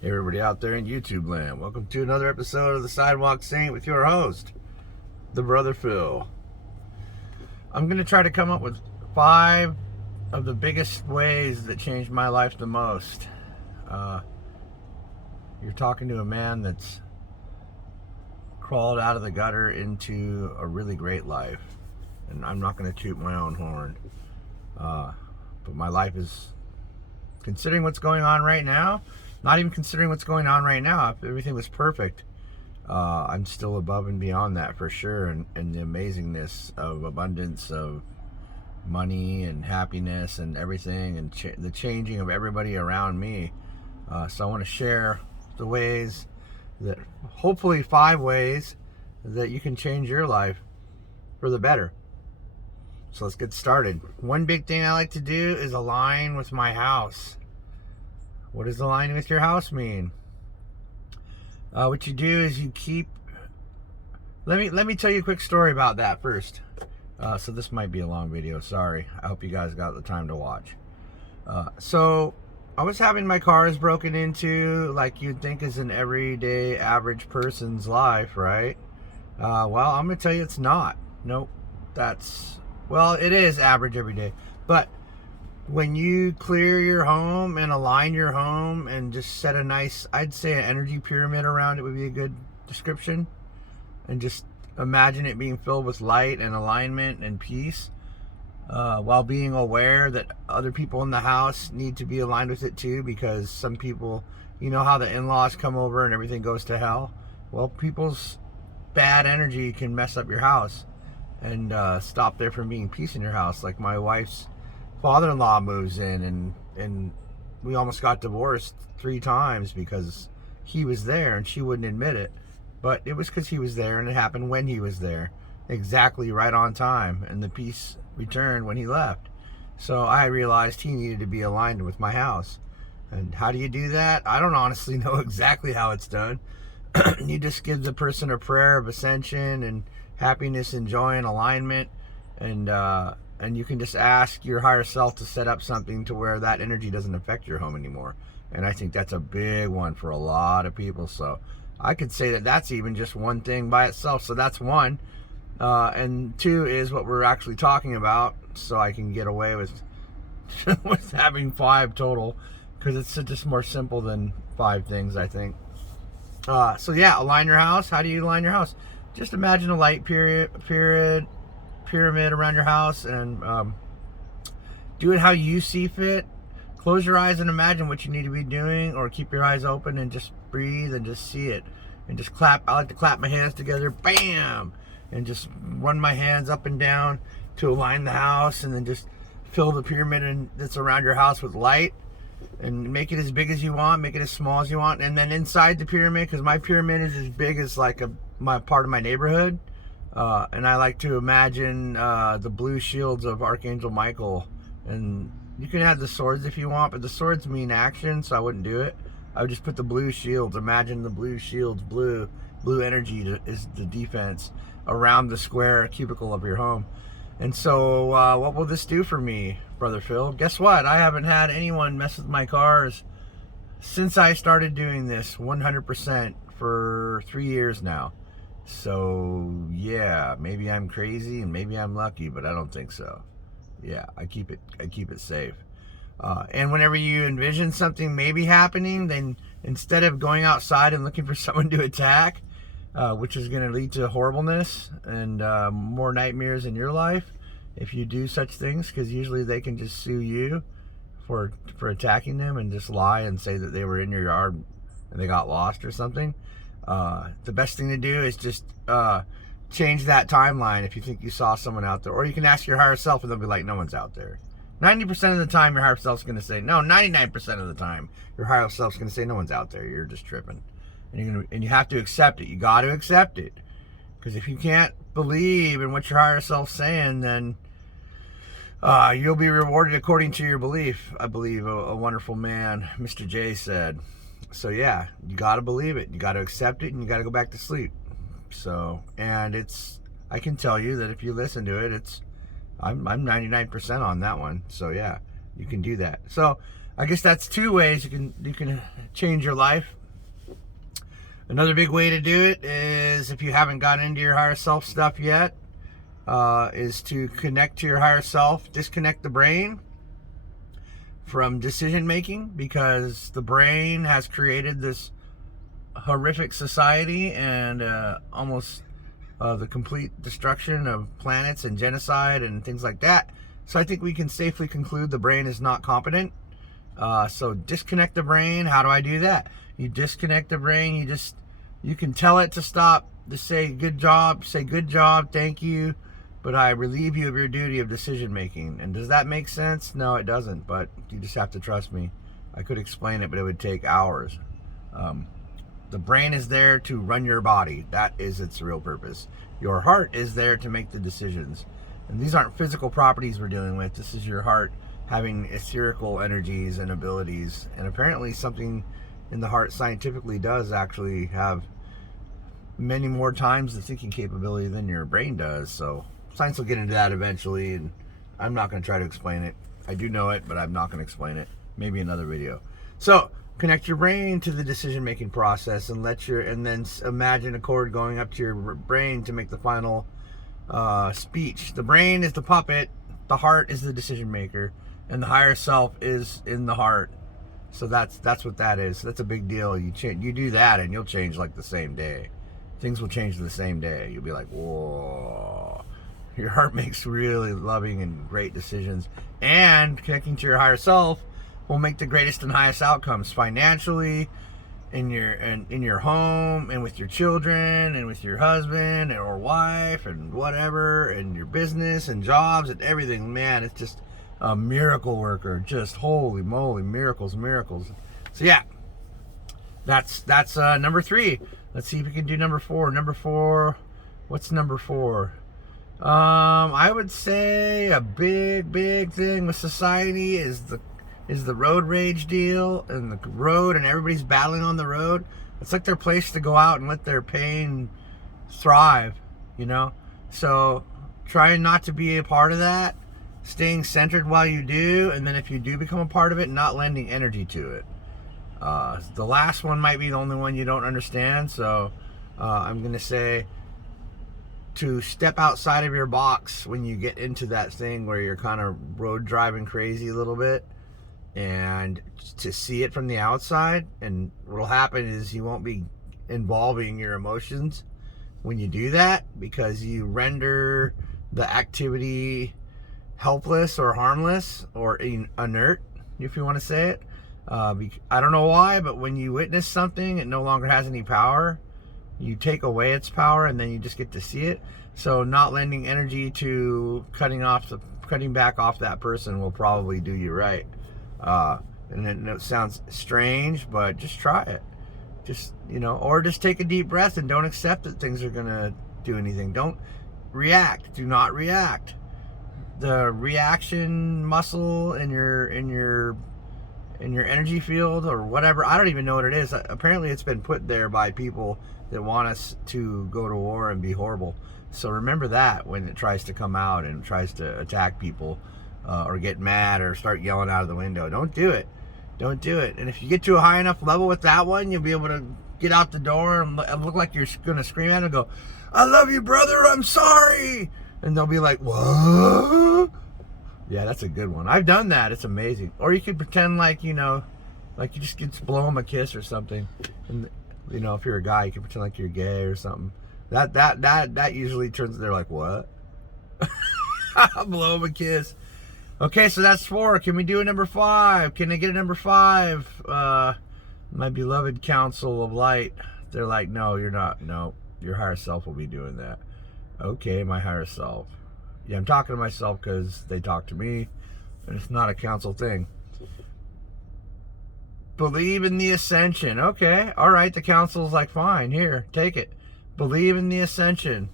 Hey everybody out there in YouTube land, welcome to another episode of the Sidewalk Saint with your host, the Brother Phil. I'm going to try to come up with 5 of the biggest ways that changed my life the most. You're talking to a man that's crawled out of the gutter into a really great life. And I'm not going to toot my own horn. But my life is, considering what's going on right now, not even considering what's going on right now, if everything was perfect, I'm still above and beyond that for sure. And the amazingness of abundance of money and happiness and everything, and the changing of everybody around me. So I want to share the ways that, hopefully 5 ways that you can change your life for the better. So let's get started. One big thing I like to do is align with my house. What does aligning with your house mean? What you do is you keep... Let me tell you a quick story about that first. So this might be a long video, sorry. I hope you guys got the time to watch. So I was having my cars broken into, like you'd think is an everyday average person's life, right? Well, I'm going to tell you it's not. Nope. Well, it is average every day. But when you clear your home and align your home and just set a nice, I'd say an energy pyramid around it would be a good description. And just imagine it being filled with light and alignment and peace, while being aware that other people in the house need to be aligned with it too, because some people, you know how the in-laws come over and everything goes to hell? Well, people's bad energy can mess up your house and stop there from being peace in your house. Like my wife's father-in-law moves in, and we almost got divorced 3 times because he was there and she wouldn't admit it. But it was because he was there, and it happened when he was there, exactly right on time, and the peace returned when he left. So I realized he needed to be aligned with my house. And how do you do that? I don't honestly know exactly how it's done. You just give the person a prayer of ascension and happiness and joy and alignment, and you can just ask your higher self to set up something to where that energy doesn't affect your home anymore. And I think that's a big one for a lot of people. So I could say that that's even just one thing by itself. So that's 1. And 2 is what we're actually talking about, so I can get away with with having 5 total, because it's just more simple than 5 things, I think. So yeah, align your house. How do you align your house? Just imagine a light pyramid around your house, and do it how you see fit. Close your eyes and imagine what you need to be doing, or keep your eyes open and just breathe and just see it. And just clap. I like to clap my hands together, bam, and just run my hands up and down to align the house, and then just fill the pyramid that's around your house with light, and make it as big as you want, make it as small as you want. And then inside the pyramid, because my pyramid is as big as like my part of my neighborhood, and I like to imagine the blue shields of Archangel Michael. And you can add the swords if you want, but the swords mean action, so I wouldn't do it. I would just put the blue shields. Imagine the blue shields, blue energy is the defense around the square cubicle of your home. And so what will this do for me, Brother Phil? Guess what? I haven't had anyone mess with my cars since I started doing this 100% for 3 years now. So yeah, maybe I'm crazy and maybe I'm lucky, but I don't think so. Yeah, I keep it safe. And whenever you envision something maybe happening, then instead of going outside and looking for someone to attack, which is going to lead to horribleness and more nightmares in your life if you do such things, because usually they can just sue you for attacking them and just lie and say that they were in your yard and they got lost or something. The best thing to do is just change that timeline if you think you saw someone out there. Or you can ask your higher self and they'll be like, no one's out there. 90% of the time your higher self's going to say, no, 99% of the time your higher self's going to say, no one's out there, you're just tripping. And you have to accept it. You got to accept it. Because if you can't believe in what your higher self's saying, then you'll be rewarded according to your belief, I believe a wonderful man, Mr. J, said. So yeah, you got to believe it. You got to accept it, and you got to go back to sleep. So, and I can tell you that if you listen to it, I'm 99% on that one. So yeah, you can do that. So I guess that's two ways you can change your life. Another big way to do it is, if you haven't gotten into your higher self stuff yet, is to connect to your higher self. Disconnect the brain from decision making, because the brain has created this horrific society and almost the complete destruction of planets and genocide and things like that. So I think we can safely conclude the brain is not competent. So disconnect the brain. How do I do that? You disconnect the brain. You can tell it to stop, to say good job, thank you, but I relieve you of your duty of decision making. And does that make sense? No, it doesn't, but you just have to trust me. I could explain it, but it would take hours. The brain is there to run your body. That is its real purpose. Your heart is there to make the decisions. And these aren't physical properties we're dealing with. This is your heart having etherical energies and abilities. And apparently something in the heart scientifically does actually have many more times the thinking capability than your brain does. So science will get into that eventually, and I'm not going to try to explain it. I do know it, but I'm not going to explain it. Maybe another video. So connect your brain to the decision-making process, and then imagine a cord going up to your brain to make the final speech. The brain is the puppet, the heart is the decision maker, and the higher self is in the heart. So that's what that is. That's a big deal. You do that, and you'll change like the same day. Things will change the same day. You'll be like, whoa. Your heart makes really loving and great decisions, and connecting to your higher self will make the greatest and highest outcomes financially, in your home, and with your children, and with your husband or wife, and whatever, and your business and jobs and everything. Man, it's just a miracle worker. Just holy moly, miracles. So yeah, that's number 3. Let's see if we can do number 4. Number 4, what's number 4? I would say a big thing with society is the road rage deal, and the road, and everybody's battling on the road. It's like their place to go out and let their pain thrive, you know? So trying not to be a part of that, staying centered while you do, and then if you do become a part of it, not lending energy to it. The last one might be the only one you don't understand, so I'm going to say to step outside of your box when you get into that thing where you're kind of road driving crazy a little bit, and to see it from the outside. And what'll happen is you won't be involving your emotions when you do that, because you render the activity helpless or harmless or inert, if you want to say it. I don't know why, but when you witness something, it no longer has any power. You take away its power, and then you just get to see it. So not lending energy to cutting back off that person will probably do you right. And it sounds strange, but just try it. Just, or just take a deep breath and don't accept that things are gonna do anything. Don't react. Do not react. The reaction muscle in your energy field or whatever, I don't even know what it is. Apparently it's been put there by people that want us to go to war and be horrible. So remember that when it tries to come out and tries to attack people, or get mad or start yelling out of the window. Don't do it. Don't do it. And if you get to a high enough level with that one, you'll be able to get out the door and look like you're going to scream at them and go, "I love you, brother. I'm sorry." And they'll be like, "What?" Yeah, that's a good one. I've done that. It's amazing. Or you could pretend like, like you just get to blow them a kiss or something. And, if you're a guy, you can pretend like you're gay or something. That usually turns, they're like, "What?" Blow them a kiss. Okay, so that's 4. Can we do a number 5? Can I get a number 5? My beloved council of light. They're like, "No, you're not. No, your higher self will be doing that." Okay, my higher self. Yeah, I'm talking to myself because they talk to me, and it's not a council thing. Believe in the ascension. Okay, all right, the council's like, fine, here, take it. Believe in the ascension.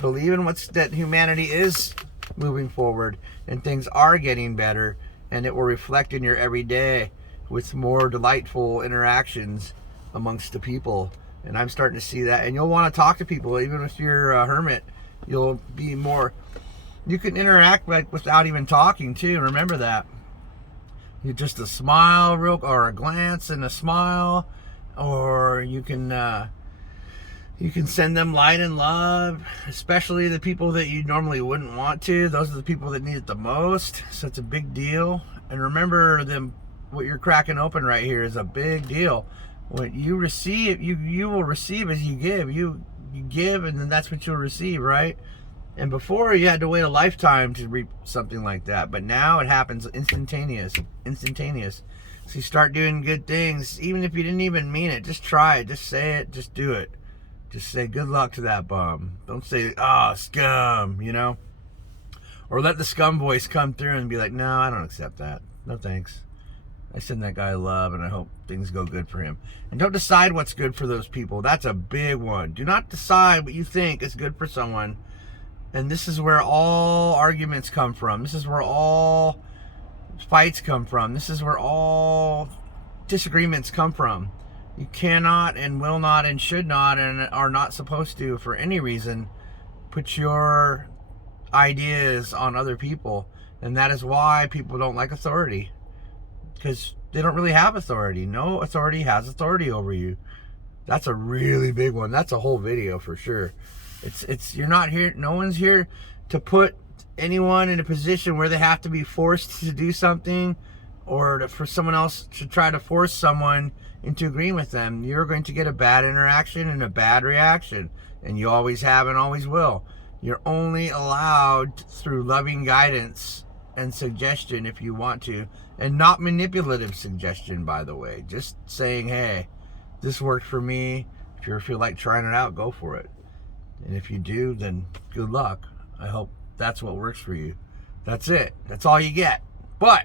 Believe in that humanity is moving forward, and things are getting better, and it will reflect in your everyday with more delightful interactions amongst the people. And I'm starting to see that, and you'll want to talk to people. Even if you're a hermit, you'll be more, you can interact without even talking too. Remember that. Just a smile, or a glance and a smile, or you can send them light and love, especially the people that you normally wouldn't want to. Those are the people that need it the most. So it's a big deal. And remember, what you're cracking open right here is a big deal. What you receive, you will receive as you give. You give, and then that's what you'll receive, right? And before, you had to wait a lifetime to reap something like that, but now it happens instantaneous. So you start doing good things, even if you didn't even mean it. Just try it. Just say it. Just do it. Just say good luck to that bum. Don't say, oh, scum, or let the scum voice come through and be like, no, I don't accept that. No thanks. I send that guy love, and I hope things go good for him. And don't decide what's good for those people. That's a big one. Do not decide what you think is good for someone. And this is where all arguments come from. This is where all fights come from. This is where all disagreements come from. You cannot and will not and should not and are not supposed to, for any reason, put your ideas on other people. And that is why people don't like authority. Because they don't really have authority. No authority has authority over you. That's a really big one. That's a whole video for sure. You're not here, no one's here to put anyone in a position where they have to be forced to do something, or for someone else to try to force someone into agreeing with them. You're going to get a bad interaction and a bad reaction, and you always have and always will. You're only allowed through loving guidance and suggestion if you want to, and not manipulative suggestion, by the way. Just saying, hey, this worked for me. If you feel like trying it out, go for it. And if you do, then good luck. I hope that's what works for you. That's it. That's all you get. But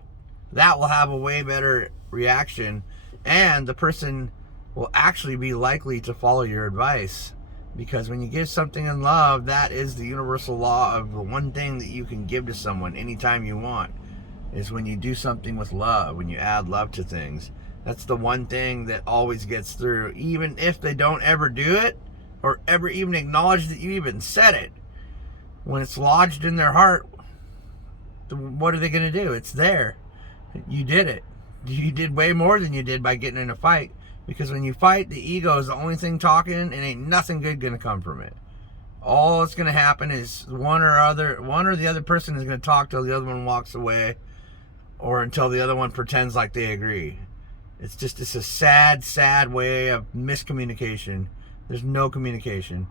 that will have a way better reaction, and the person will actually be likely to follow your advice. Because when you give something in love, that is the universal law of the one thing that you can give to someone anytime you want, is when you do something with love, when you add love to things. That's the one thing that always gets through, even if they don't ever do it, or ever even acknowledge that you even said it. When it's lodged in their heart, what are they going to do? It's there. You did it. You did way more than you did by getting in a fight. Because when you fight, the ego is the only thing talking, and ain't nothing good going to come from it. All that's going to happen is one or the other person is going to talk till the other one walks away, or until the other one pretends like they agree. It's a sad, sad way of miscommunication. There's no communication.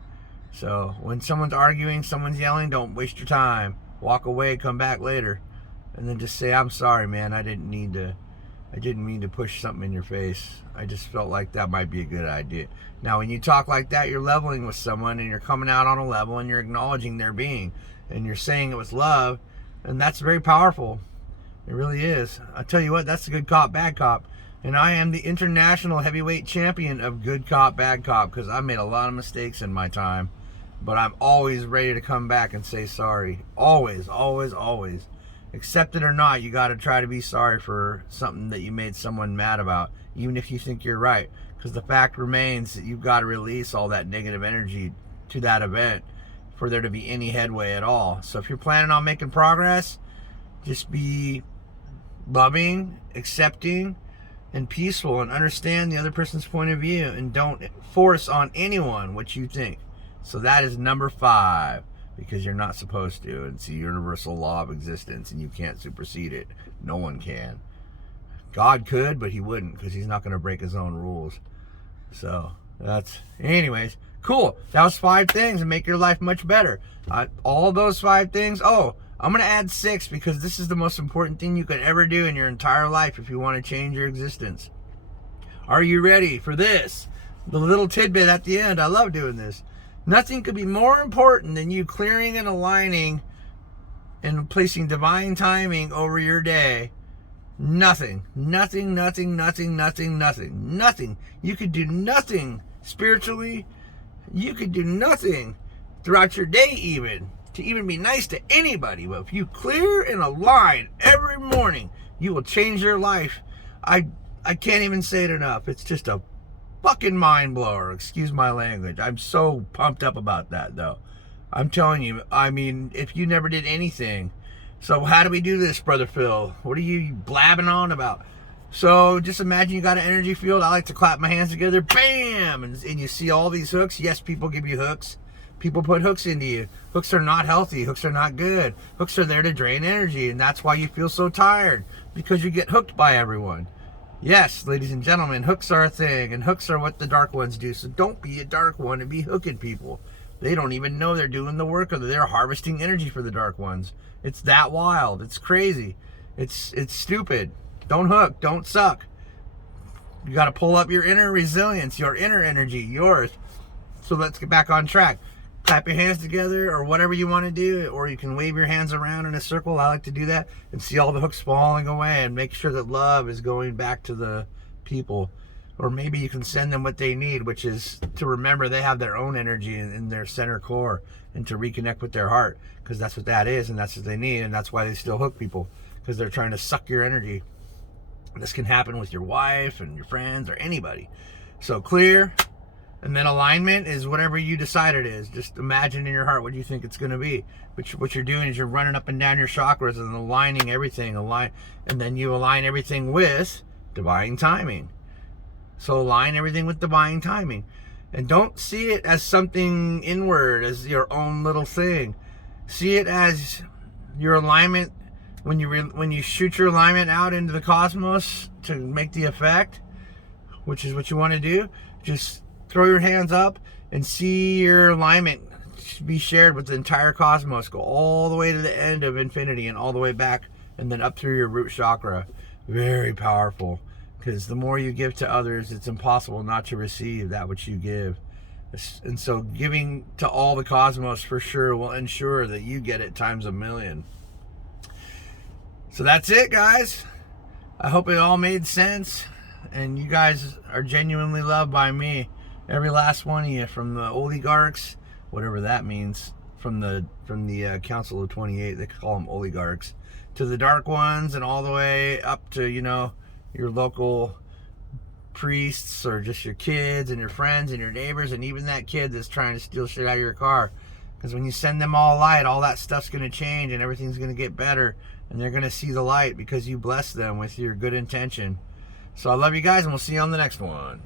So when someone's arguing, someone's yelling, don't waste your time. Walk away, come back later, and then just say, I'm sorry, man. I didn't mean to push something in your face. I just felt like that might be a good idea. Now, when you talk like that, you're leveling with someone, and you're coming out on a level, and you're acknowledging their being, and you're saying it with love, and that's very powerful. It really is. I tell you what, that's a good cop, bad cop. And I am the international heavyweight champion of good cop, bad cop, because I made a lot of mistakes in my time. But I'm always ready to come back and say sorry. Always, always, always. Accept it or not, you got to try to be sorry for something that you made someone mad about, even if you think you're right. Because the fact remains that you've got to release all that negative energy to that event for there to be any headway at all. So if you're planning on making progress, just be loving, accepting, and peaceful, and understand the other person's point of view, and don't force on anyone what you think. So that is number 5, because you're not supposed to. It's a universal law of existence, and you can't supersede it. No one can. God could, but he wouldn't, because he's not going to break his own rules. So anyways, cool. That was 5 things and make your life much better. All those 5 things. Oh, I'm going to add 6, because this is the most important thing you could ever do in your entire life if you want to change your existence. Are you ready for this? The little tidbit at the end. I love doing this. Nothing could be more important than you clearing and aligning and placing divine timing over your day. Nothing. Nothing, nothing, nothing, nothing, nothing. Nothing. You could do nothing spiritually. You could do nothing throughout your day even, to even be nice to anybody. But if you clear and align every morning, you will change your life. I can't even say it enough. It's just a fucking mind blower. Excuse my language. I'm so pumped up about that, though. I'm telling you, I mean, if you never did anything, So how do we do this, Brother Phil? What are you blabbing on about? So just imagine you got an energy field. I like to clap my hands together, bam, and you see all these hooks. Yes, people give you hooks. People put hooks into you. Hooks are not healthy. Hooks are not good. Hooks are there to drain energy, and that's why you feel so tired, because you get hooked by everyone. Yes, ladies and gentlemen, hooks are a thing, and hooks are what the dark ones do. So don't be a dark one and be hooking people. They don't even know they're doing the work, or they're harvesting energy for the dark ones. It's that wild. It's crazy. It's stupid. Don't hook. Don't suck. You got to pull up your inner resilience, your inner energy, yours. So let's get back on track. Clap your hands together or whatever you want to do, or you can wave your hands around in a circle. I like to do that and see all the hooks falling away and make sure that love is going back to the people. Or maybe you can send them what they need, which is to remember they have their own energy in their center core, and to reconnect with their heart, because that's what that is, and that's what they need, and that's why they still hook people, because they're trying to suck your energy. This can happen with your wife and your friends or anybody. So clear. And then alignment is whatever you decide it is. Just imagine in your heart what you think it's going to be. What you're doing is you're running up and down your chakras and aligning everything. And then you align everything with divine timing. So align everything with divine timing. And don't see it as something inward, as your own little thing. See it as your alignment. When you shoot your alignment out into the cosmos to make the effect, which is what you want to do, just throw your hands up and see your alignment be shared with the entire cosmos. Go all the way to the end of infinity and all the way back, and then up through your root chakra. Very powerful, because the more you give to others, it's impossible not to receive that which you give. And so giving to all the cosmos for sure will ensure that you get it times a million. So that's it, guys. I hope it all made sense, and you guys are genuinely loved by me. Every last one of you, from the oligarchs, whatever that means, from the Council of 28, they call them oligarchs, to the dark ones, and all the way up to, your local priests, or just your kids and your friends and your neighbors, and even that kid that's trying to steal shit out of your car. Because when you send them all light, all that stuff's going to change, and everything's going to get better, and they're going to see the light because you bless them with your good intention. So I love you guys, and we'll see you on the next one.